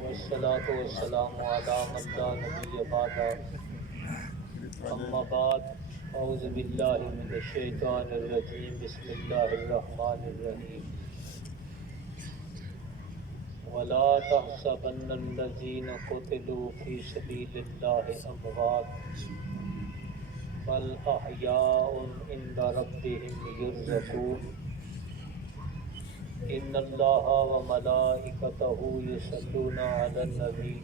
والصلاة والسلام على من لا نبي بعد أما بعد أعوذ بالله من الشيطان الرجيم بسم الله الرحمن الرحيم ولا تحسبن الذين قتلوا في سبيل الله أموات بل أحياء عند ربهم يرزقون ان اللہ وملائکتہ یصلون علی النبی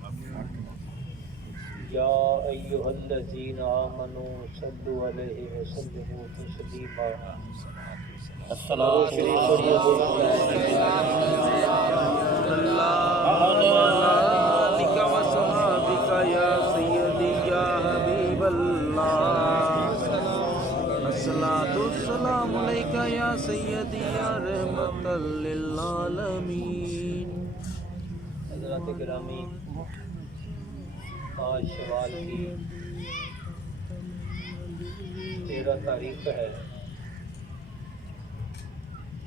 یا ایھا الذین آمنوا صلوا علیہ وسلموا تسلیما الصلاۃ السلام علیکہ یا سیدی یا رحمت للعالمین۔ حضرات گرامی، آج شوال کی 13 تاریخ ہے۔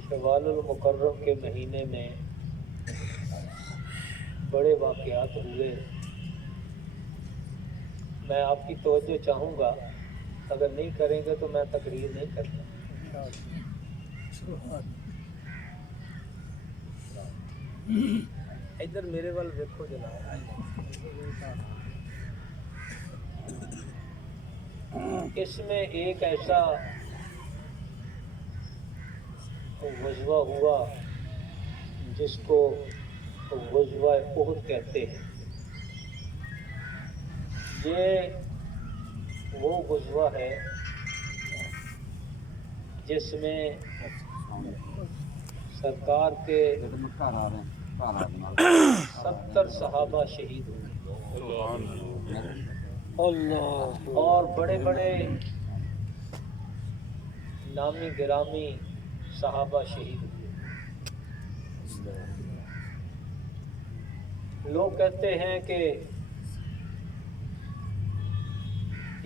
شوال المکرم کے مہینے میں بڑے واقعات ہوئے۔ میں آپ کی توجہ چاہوں گا، اگر نہیں کریں گے تو میں تقریر نہیں کرتا۔ ادھر میرے وال دیکھو جناب۔ اس میں ایک ایسا غزوہ ہوا جس کو غزوہ احد کہتے ہیں۔ یہ وہ غزوہ ہے جس میں سرکار کے 70 صحابہ شہید ہوئے اور بڑے بڑے نامی گرامی صحابہ شہید ہوئے۔ لوگ کہتے ہیں کہ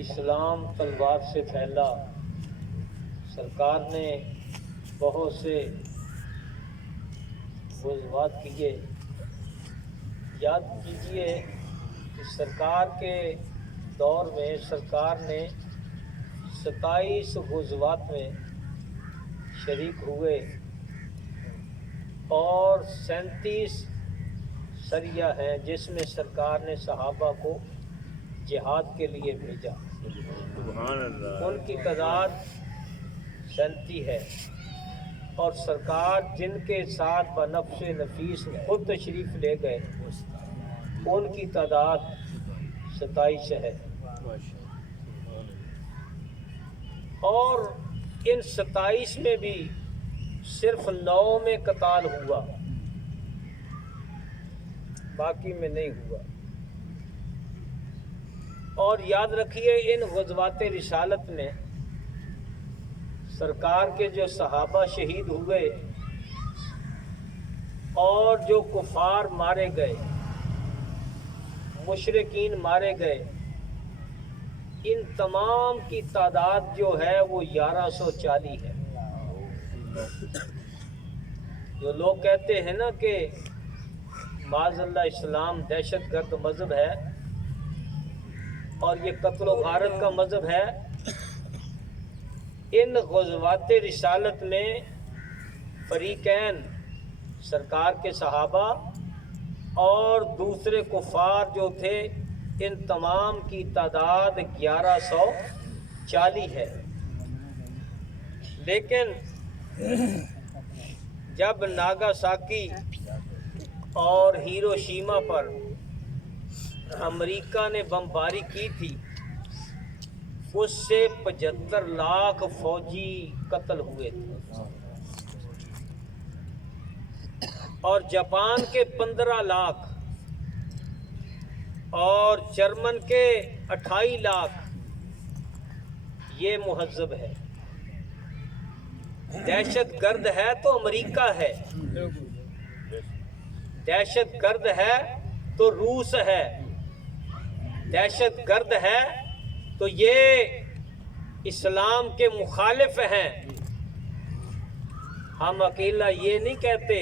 اسلام تلوار سے پھیلا، سرکار نے بہت سے غزوات کیے۔ یاد کیجئے کہ سرکار کے دور میں سرکار نے 27 غزوات میں شریک ہوئے اور 37 سریہ ہیں جس میں سرکار نے صحابہ کو جہاد کے لیے بھیجا۔ ان کی تعداد 37 ہے، اور سرکار جن کے ساتھ بنفس نفیس خود تشریف لے گئے ان کی تعداد 27 ہے۔ اور ان 27 میں بھی صرف 9 میں قتال ہوا، باقی میں نہیں ہوا۔ اور یاد رکھیے ان غزوات رسالت میں سرکار کے جو صحابہ شہید ہوئے اور جو کفار مارے گئے، مشرکین مارے گئے، ان تمام کی تعداد جو ہے وہ 1140 ہے۔ جو لوگ کہتے ہیں نا کہ معاذ اللہ اسلام دہشت گرد مذہب ہے اور یہ قتل و غارت کا مذہب ہے، ان غزوات رسالت میں فریقین سرکار کے صحابہ اور دوسرے کفار جو تھے ان تمام کی تعداد 1140 ہے۔ لیکن جب ناگاساکی اور ہیروشیما پر امریکہ نے بمباری کی تھی، اس سے 75 لاکھ فوجی قتل ہوئے تھے، اور جاپان کے 15 لاکھ اور جرمن کے 28 لاکھ۔ یہ مہذب ہے۔ دہشت گرد ہے تو امریکہ ہے، دہشت گرد ہے تو روس ہے، دہشت گرد ہے تو یہ اسلام کے مخالف ہیں۔ ہم اکیلا یہ نہیں کہتے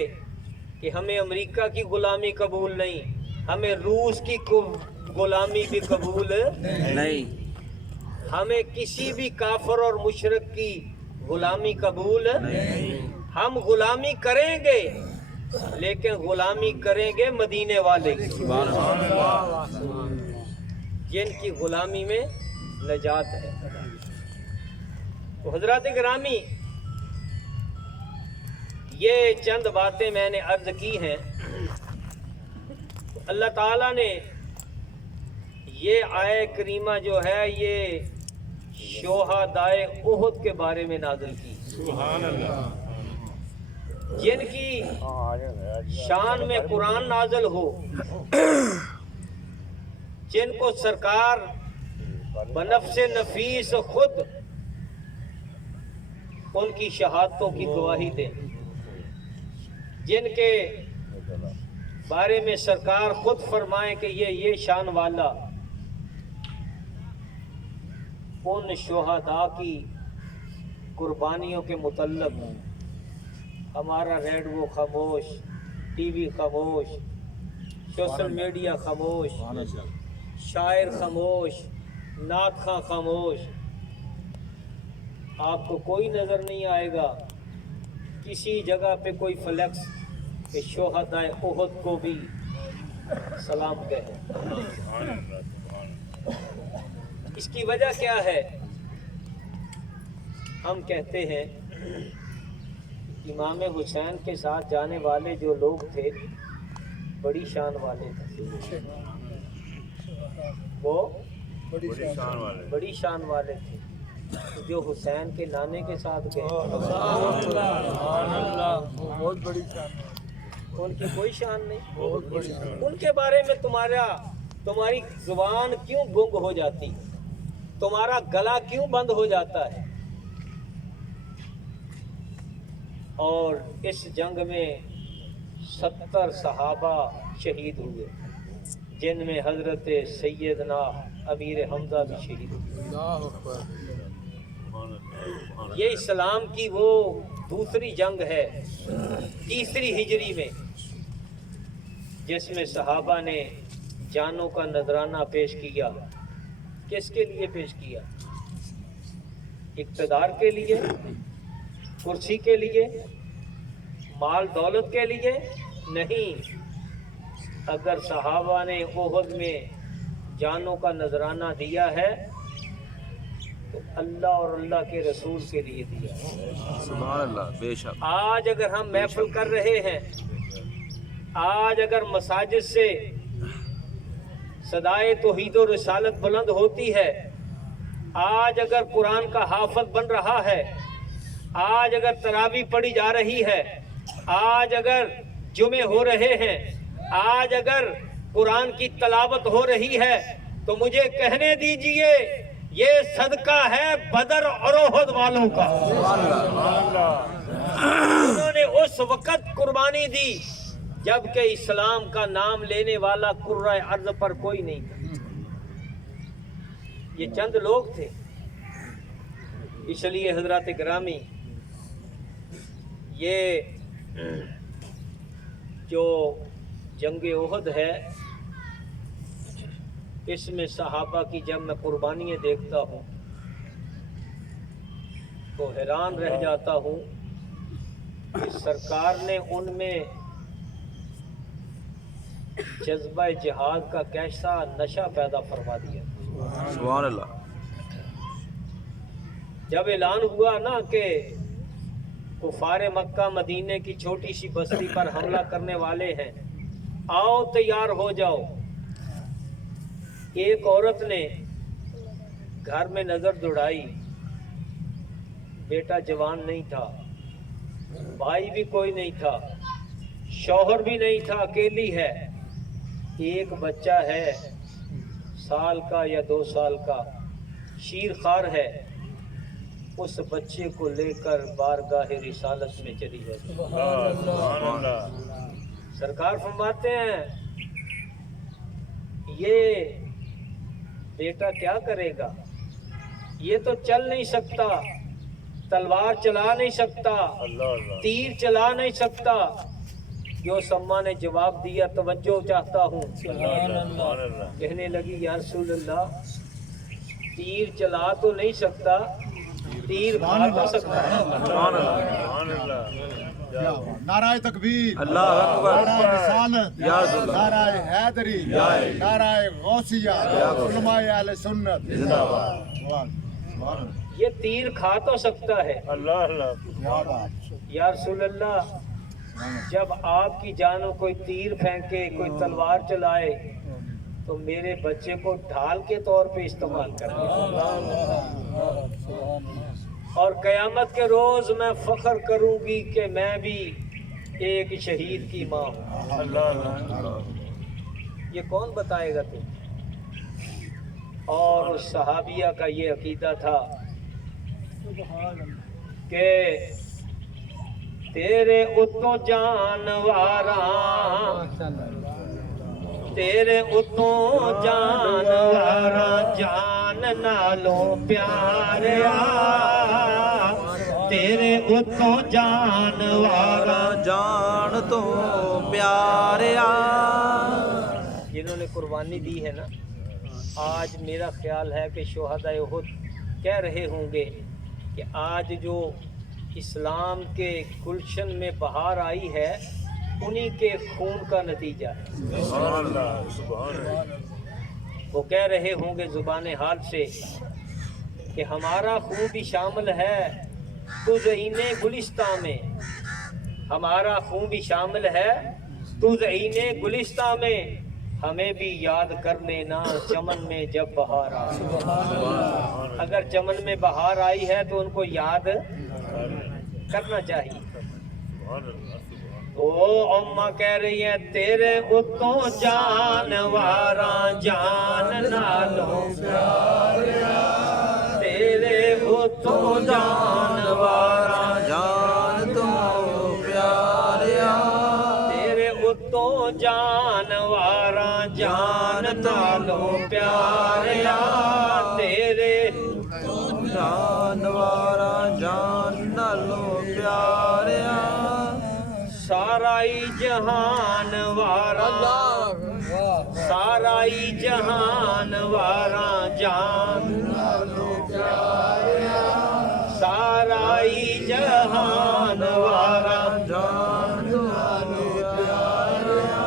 کہ ہمیں امریکہ کی غلامی قبول نہیں، ہمیں روس کی غلامی بھی قبول نہیں، ہمیں کسی بھی کافر اور مشرک کی غلامی قبول نہیں، ہم غلامی کریں گے لیکن غلامی کریں گے مدینے والے کی، جن کی غلامی میں نجات ہے۔ تو حضرات گرامی، یہ چند باتیں میں نے عرض کی ہیں۔ اللہ تعالیٰ نے یہ آیہ کریمہ جو ہے یہ شہدائے احد کے بارے میں نازل کی، سبحان اللہ، جن کی شان میں قرآن نازل ہو، جن کو سرکار بنفس نفیس خود ان کی شہادتوں کی گواہی دیں، جن کے بارے میں سرکار خود فرمائیں کہ یہ شان والا ان شہداء کی قربانیوں کے متعلق ہمارا ریڈیو خاموش، ٹی وی خاموش، سوشل میڈیا خاموش، شاعر خاموش، نعت خواں خاموش، آپ کو کوئی نظر نہیں آئے گا کسی جگہ پہ کوئی فلیکس کہ شہدائے احد کو بھی سلام کہے۔ اس کی وجہ کیا ہے؟ ہم کہتے ہیں امام حسین کے ساتھ جانے والے جو لوگ تھے بڑی شان والے تھے، وہ بڑی شان والے تھے۔ جو حسین کے نانے کے ساتھ گئے بہت بڑی شان، ان کی کوئی شان نہیں۔ ان کے بارے میں تمہاری زبان کیوں گنگ ہو جاتی، تمہارا گلا کیوں بند ہو جاتا ہے؟ اور اس جنگ میں 70 صحابہ شہید ہوئے، جن میں حضرت سیدنا امیر حمزہ بھی شہید ہوئے۔ یہ اسلام کی وہ دوسری جنگ ہے 3 ہجری میں، جس میں صحابہ نے جانوں کا نذرانہ پیش کیا۔ کس کے لیے پیش کیا؟ اقتدار کے لیے، کرسی کے لیے، مال دولت کے لیے نہیں۔ اگر صحابہ نے احد میں جانوں کا نذرانہ دیا ہے تو اللہ اور اللہ کے رسول کے لیے دیا۔ سبحان اللہ، بے شک۔ آج اگر ہم محفل کر رہے ہیں، آج اگر مساجد سے صدائے توحید و رسالت بلند ہوتی ہے، آج اگر قرآن کا حافظ بن رہا ہے، آج اگر تراویح پڑھی جا رہی ہے، آج اگر جمعے ہو رہے ہیں، آج اگر قرآن کی تلاوت ہو رہی ہے، تو مجھے کہنے دیجئے یہ صدقہ ہے بدر اور احد والوں کا۔ انہوں نے اس وقت قربانی دی جبکہ اسلام کا نام لینے والا کرۂ ارض پر کوئی نہیں تھا۔ یہ چند لوگ تھے۔ اس لیے حضرات گرامی، یہ جو جنگ احد ہے، اس میں صحابہ کی جب میں قربانیاں دیکھتا ہوں تو حیران رہ جاتا ہوں کہ سرکار نے ان میں جذبہ جہاد کا کیسا نشہ پیدا فرما دیا۔ سبحان اللہ۔ جب اعلان ہوا نا کہ کفار مکہ مدینے کی چھوٹی سی بستی پر حملہ کرنے والے ہیں، آؤ تیار ہو جاؤ، ایک عورت نے گھر میں نظر دوڑائی، بیٹا جوان نہیں تھا، بھائی بھی کوئی نہیں تھا، شوہر بھی نہیں تھا، اکیلی ہے، ایک بچہ ہے 1 سال کا یا 2 سال کا، شیر خوار ہے، اس بچے کو لے کر بارگاہ رسالت میں چلی جاتی۔ سرکار فرماتے ہیں یہ بیٹا کیا کرے گا؟ یہ تو چل نہیں سکتا، تلوار چلا نہیں سکتا، تیر چلا نہیں سکتا، جو سما نے جواب دیا توجہ چاہتا ہوں. کہنے لگی یا رسول اللہ تیر چلا تو نہیں سکتا, تیر کھا تو سکتا ہے. نعرہ تکبیر, اللہ اکبر, نعرہ رسالت, یا رسول اللہ, نعرہ حیدری, نعرہ غوثیہ, علماء اہل سنت زندہ باد. یہ تیر کھا تو سکتا ہے. اللہ یا رسول اللہ جب آپ کی جانوں کوئی تیر پھینکے, کوئی تلوار چلائے تو میرے بچے کو ڈھال کے طور پہ استعمال کریں, اور قیامت کے روز میں فخر کروں گی کہ میں بھی ایک شہید کی ماں ہوں. یہ کون بتائے گا تم؟ اور اس صحابیہ کا یہ عقیدہ تھا کہ تیرے اتوں جانواراں, تیرے اتوں جانواراں جان نالوں پیاریا, تیرے اتوں جانواراں جان تو پیاریا. جنہوں نے قربانی دی ہے نا, آج میرا خیال ہے کہ شہدائے احد کہہ رہے ہوں گے کہ آج جو اسلام کے گلشن میں بہار آئی ہے انہی کے خون کا نتیجہ ہے. وہ کہہ رہے ہوں گے زبان حال سے کہ ہمارا خون بھی شامل ہے تزئین گلستان میں, ہمارا خون بھی شامل ہے تزئین گلستان میں, ہمیں بھی یاد کر لینا چمن میں جب بہار آئے. اگر چمن میں بہار آئی ہے تو ان کو یاد کرنا چاہیے. او اماں کہہ رہی ہیں تیرے اتوں جانواراں جان نالوں پیاریا, تیرے اتوں جانواراں جان تو پیاریا, تیرے اتوں جانواراں جان نالوں پیاریا, تیرے جانواراں جان نالوں پیاریا. سارائی جہان واراں, سارائی جہان واراں جان نالوں پیاریا, سارائی جہان واراں جان نالوں پیاریا.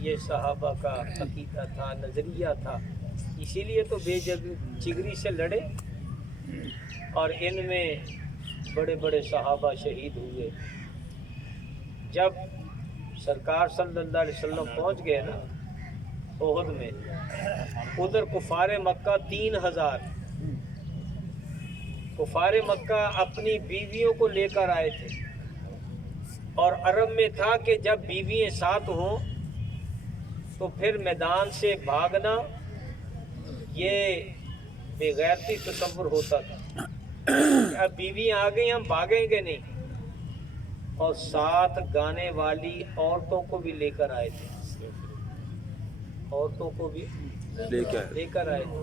یہ صحابہ کا عقیدہ تھا, نظریہ تھا. اسی لیے تو بے جگری سے لڑے اور ان میں بڑے بڑے صحابہ شہید ہوئے. جب سرکار صلی اللہ علیہ وسلم پہنچ گئے نا احد میں, ادھر کفار مکہ 3000 کفار مکہ اپنی بیویوں کو لے کر آئے تھے, اور عرب میں تھا کہ جب بیویاں ساتھ ہوں تو پھر میدان سے بھاگنا یہ بے غیرتی تصور ہوتا تھا. اب بیویاں آ گئی ہم بھاگیں گے نہیں, اور ساتھ گانے والی عورتوں کو بھی لے کر آئے تھے, عورتوں کو بھی لے کر آئے تھے.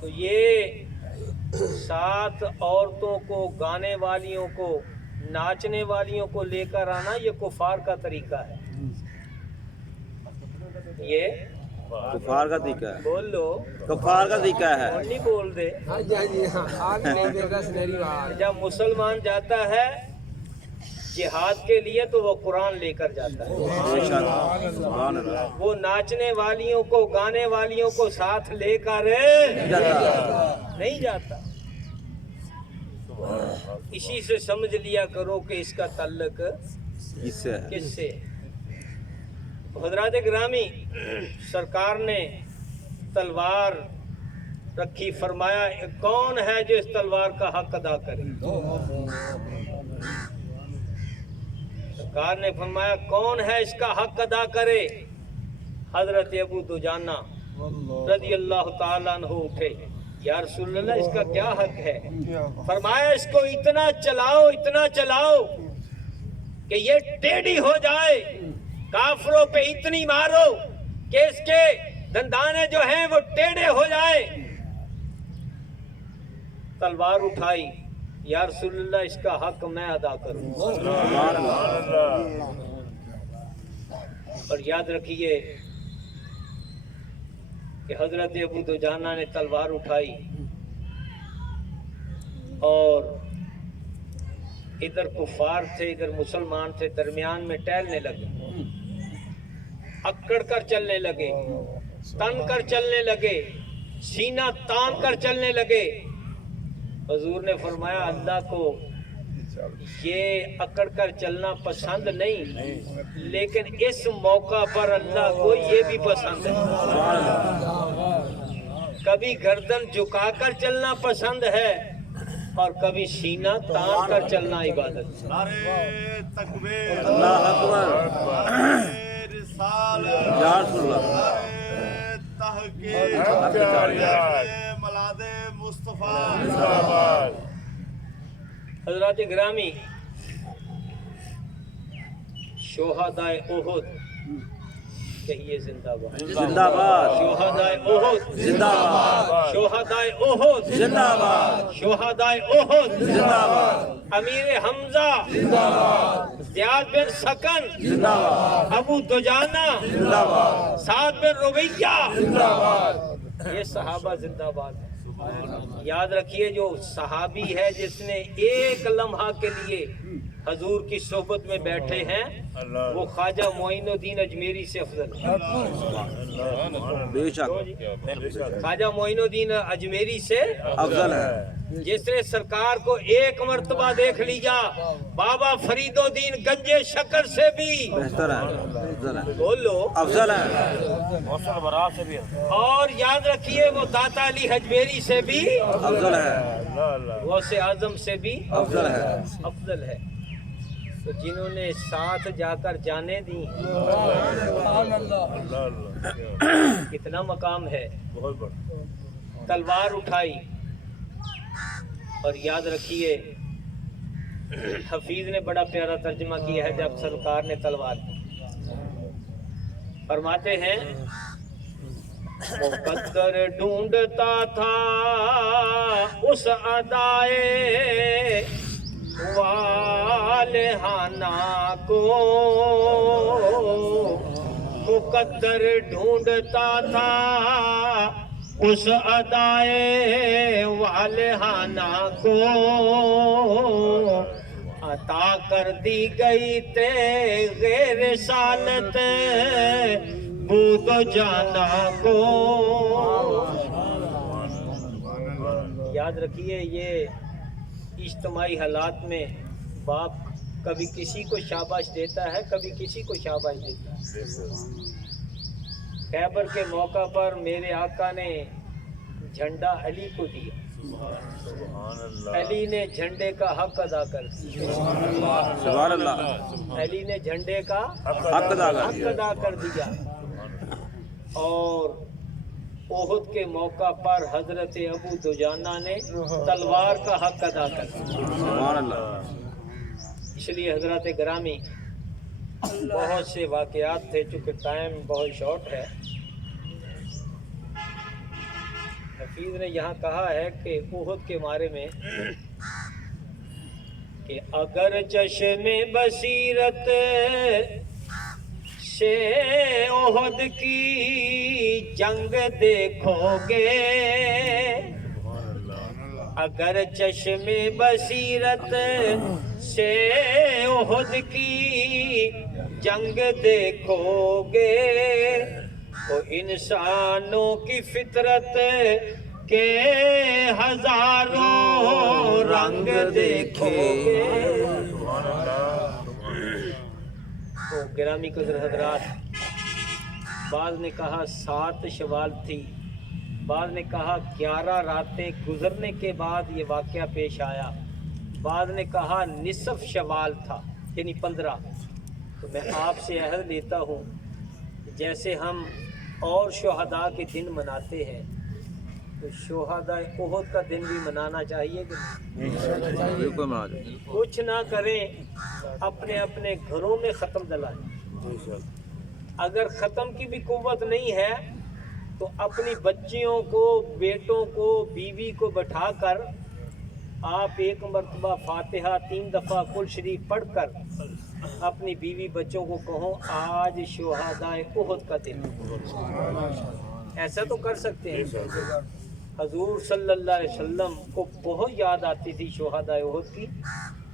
تو یہ ساتھ عورتوں کو, گانے والیوں کو, ناچنے والیوں کو لے کر آنا یہ کفار کا طریقہ ہے. یہ کفار کا طریقہ ہے, بول لو, کفار کا طریقہ ہے. اور نہیں بول دے. جب مسلمان جاتا ہے جہاد کے لیے تو وہ قرآن لے کر جاتا ہے. وہ ناچنے والیوں کو, گانے والیوں کو ساتھ لے کر نہیں جاتا. اسی سے سمجھ لیا کرو کہ اس کا تعلق کس سے ہے. حضرات گرامی, سرکار نے تلوار رکھی, فرمایا کون ہے جو اس تلوار کا حق ادا کرے. سرکار نے فرمایا کون ہے اس کا حق ادا کرے. حضرت ابو دجانہ رضی اللہ تعالیٰ عنہ اٹھے, یا رسول اللہ اس کا کیا حق ہے؟ فرمایا اس کو اتنا چلاؤ, اتنا چلاؤ کہ یہ ٹیڑھی ہو جائے, کافروں پہ اتنی مارو کہ اس کے دندانے جو ہیں وہ ٹیڑھے ہو جائے. تلوار اٹھائی, یا رسول اللہ اس کا حق میں ادا کروں. اور یاد رکھیے کہ حضرت ابو دجانہ نے تلوار اٹھائی اور ادھر کفار تھے ادھر مسلمان تھے، درمیان میں ٹہلنے لگے، اکڑ کر چلنے لگے، تن کر چلنے لگے، سینہ تان کر چلنے لگے۔ حضور نے فرمایا اللہ کو یہ اکڑ کر چلنا پسند نہیں، لیکن اس موقع پر اللہ کو یہ بھی پسند ہے۔ کبھی گردن جھکا کر چلنا پسند ہے اور کبھی سینہ تان کر چلنا عبادت ہے۔ نعرہ تکبیر، اللہ اکبر، رسالت، یا رسول اللہ، نعرہ تحقیق، ملاد مصطفیٰ زندہ باد۔ حضرات گرامی، شہدائے احد کہیے زندہ باد، زندہ باد، شہدائے احد زندہ باد، شہدائے احد زندہ باد، شہدائے احد زندہ باد، امیر حمزہ زندہ باد، زیاد بن سکن، زندہ باد، ابو دجانہ، زندہ باد، سعد بن ربیعہ، زندہ باد، یہ صحابہ زندہ باد ہیں۔ یاد رکھیے جو صحابی ہے جس نے ایک لمحہ کے لیے حضور کی صحبت میں بیٹھے ہیں وہ خواجہ معین الدین اجمیری سے افضل ہے۔ بے شک خواجہ معین الدین اجمیری سے افضل ہے، جس نے سرکار کو ایک مرتبہ دیکھ لیا، بابا فرید الدین گنجے شکر سے بھی بہتر ہے، افضل ہے، بولو افضل ہے، اور یاد رکھیے وہ داتا علی حجمیری سے بھی افضل ہے، غوث اعظم سے بھی افضل ہے، افضل ہے۔ تو جنہوں نے ساتھ جا کر جانیں دی کتنا مقام ہے، تلوار اٹھائی، اور یاد رکھیے حفیظ نے بڑا پیارا ترجمہ کیا ہے جب سرکار نے تلوار کی، فرماتے ہیں مقدر ڈھونڈتا تھا اس ادائے والہانہ کو، مقدر ڈھونڈتا تھا اس ادائے والہانہ کو، عطا کر دی گئی غیر رسالت بود و جانا کو۔ یاد رکھیے یہ اجتماعی حالات میں باپ کبھی کسی کو شاباش دیتا ہے کبھی کسی کو شاباش دیتا ہے۔ خیبر کے موقع پر میرے آقا نے جھنڈا علی کو دیا، علی نے جھنڈے کا حق ادا کر دیا، سبحان اللہ، علی نے جھنڈے کا حق ادا کر حق دیا، ادا کر دیا۔ اور احد کے موقع پر حضرت ابو دجانہ نے تلوار کا حق ادا کر دیا۔ سبحان اللہ، اس لیے حضرات گرامی بہت سے واقعات تھے، چونکہ ٹائم بہت شارٹ ہے۔ حفیظ نے یہاں کہا ہے کہ احد کے بارے میں کہ اگر چشم بصیرت سے احد کی جنگ دیکھو گے، اگر چشم بصیرت سے احد کی جنگ دیکھو گے تو انسانوں کی فطرت کے ہزاروں رنگ دیکھو گے۔ تو گرامی قدر حضرات، بعض نے کہا 7 شوال تھی، بعض نے کہا 11 راتیں گزرنے کے بعد یہ واقعہ پیش آیا، بعض نے کہا نصف شوال تھا یعنی 15۔ تو میں آپ سے عہد لیتا ہوں جیسے ہم اور شہداء کے دن مناتے ہیں تو شہداء احد کا دن بھی منانا چاہیے کہ نہیں؟ بالکل مہاراج، کچھ نہ کریں، اپنے اپنے گھروں میں ختم دلائیں۔ اگر ختم کی بھی قوت نہیں ہے تو اپنی بچیوں کو، بیٹوں کو، بیوی کو بٹھا کر آپ ایک مرتبہ فاتحہ 3 دفعہ کل شریف پڑھ کر اپنی بیوی بچوں کو کہو آج شہدائے احد کا دن، ایسا تو کر سکتے ہیں۔ حضور صلی اللہ علیہ وسلم کو بہت یاد آتی تھی شہدائے احد کی،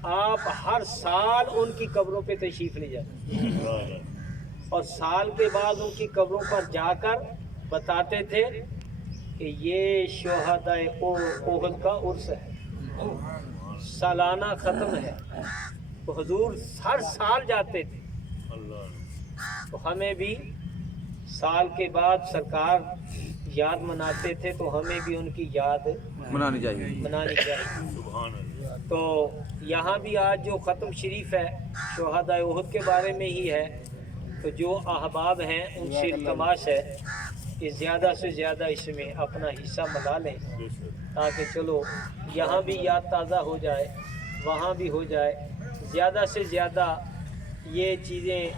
آپ ہر سال ان کی قبروں پہ تشریف لے جاتے اور سال کے بعد ان کی قبروں پر جا کر بتاتے تھے کہ یہ شہدائے احد کا عرس ہے، سالانہ ختم ہے۔ تو حضور ہر سال جاتے تھے، تو ہمیں بھی سال کے بعد سرکار یاد مناتے تھے، تو ہمیں بھی ان کی یاد منانی چاہیے۔ تو یہاں بھی آج جو ختم شریف ہے شہدائے احد کے بارے میں ہی ہے، تو جو احباب ہیں ان سے التماس ہے کہ زیادہ سے زیادہ اس میں اپنا حصہ ملا لیں، تاکہ چلو یہاں بھی یاد تازہ ہو جائے، وہاں بھی ہو جائے، زیادہ سے زیادہ یہ چیزیں